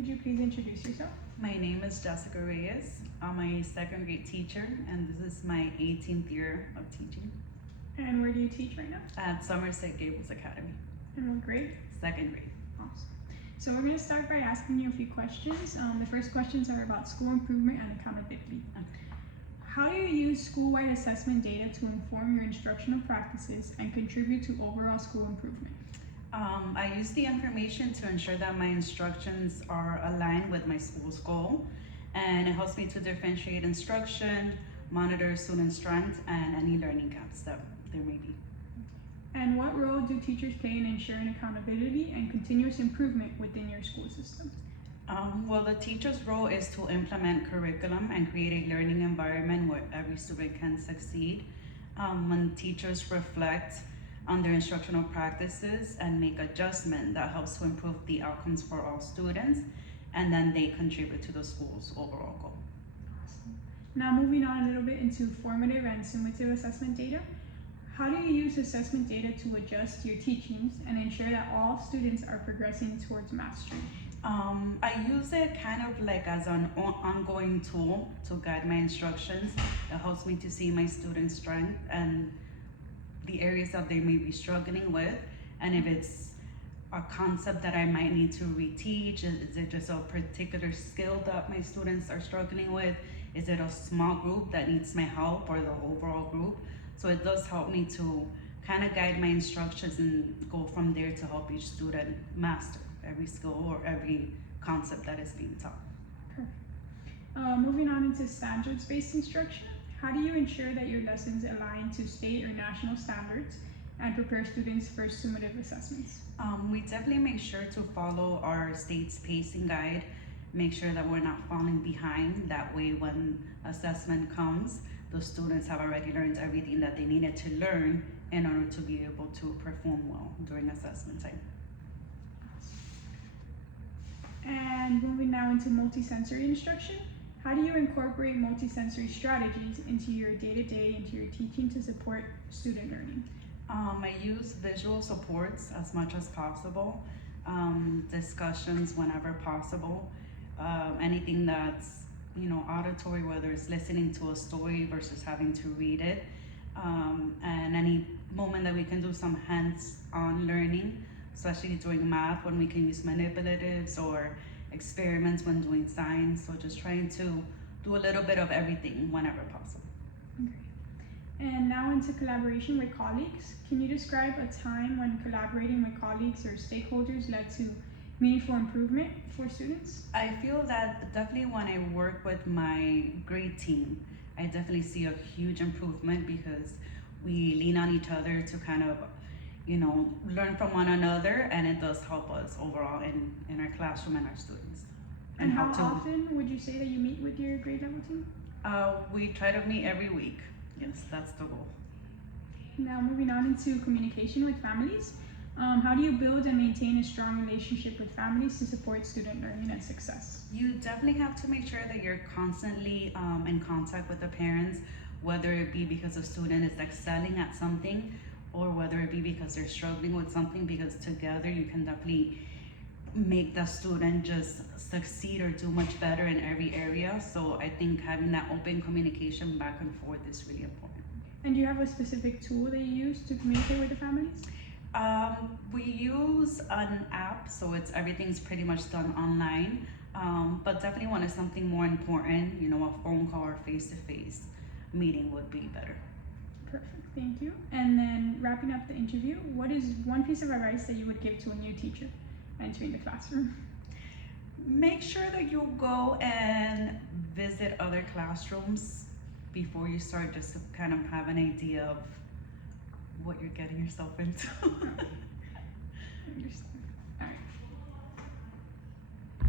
Could you please introduce yourself? My name is Jessica Reyes. I'm a second grade teacher, and this is my 18th year of teaching And where do you teach right now? at Somerset Gables Academy, And what grade? second grade. Awesome. So we're going to start by asking you a few questions. The first questions are about school improvement and accountability. How do you use school-wide assessment data to inform your instructional practices and contribute to overall school improvement? I use the information to ensure that my instructions are aligned with my school's goal, and it helps me to differentiate instruction, monitor student strength, and any learning gaps that there may be. And what role do teachers play in ensuring accountability and continuous improvement within your school system? Well, the teacher's role is to implement curriculum and create a learning environment where every student can succeed. When teachers reflect on their instructional practices and make adjustment that helps to improve the outcomes for all students, and then they contribute to the school's overall goal. Awesome. Now moving on a little bit into formative and summative assessment data. How do you use assessment data to adjust your teachings and ensure that all students are progressing towards mastery? I use it kind of like as an ongoing tool to guide my instructions. It helps me to see my students' strength and the areas that they may be struggling with, and if it's a concept that I might need to reteach, is it just a particular skill that my students are struggling with? Is it a small group that needs my help, or the overall group? So it does help me to kind of guide my instructions and go from there to help each student master every skill or every concept that is being taught. Moving on into standards-based instruction. How do you ensure that your lessons align to state or national standards and prepare students for summative assessments? We definitely make sure to follow our state's pacing guide, make sure that we're not falling behind. That way when assessment comes, the students have already learned everything that they needed to learn in order to be able to perform well during assessment time. And moving now into multisensory instruction. How do you incorporate multisensory strategies into your day-to-day, into your teaching to support student learning? I use visual supports as much as possible, discussions whenever possible, anything that's auditory, whether it's listening to a story versus having to read it, and any moment that we can do some hands-on learning, especially during math when we can use manipulatives or experiments when doing science. So just trying to do a little bit of everything whenever possible. Okay. And now into collaboration with colleagues. Can you describe a time when collaborating with colleagues or stakeholders led to meaningful improvement for students? I feel that definitely when I work with my grade team, I definitely see a huge improvement because we lean on each other to kind of learn from one another, and it does help us overall in our classroom and our students. And how often would you say that you meet with your grade level team? We try to meet every week. Yes, that's the goal. Now moving on into communication with families. How do you build and maintain a strong relationship with families to support student learning and success? You definitely have to make sure that you're constantly in contact with the parents, whether it be because a student is excelling at something or whether it be because they're struggling with something, because together you can definitely make the student just succeed or do much better in every area. So I think having that open communication back and forth is really important. And do you have a specific tool that you use to communicate with the families? We use an app, so everything's pretty much done online. But definitely when it's something more important, a phone call or face-to-face meeting would be better. Perfect, thank you. And then wrapping up the interview, what is one piece of advice that you would give to a new teacher entering the classroom? Make sure that you go and visit other classrooms before you start, just to kind of have an idea of what you're getting yourself into. I understand.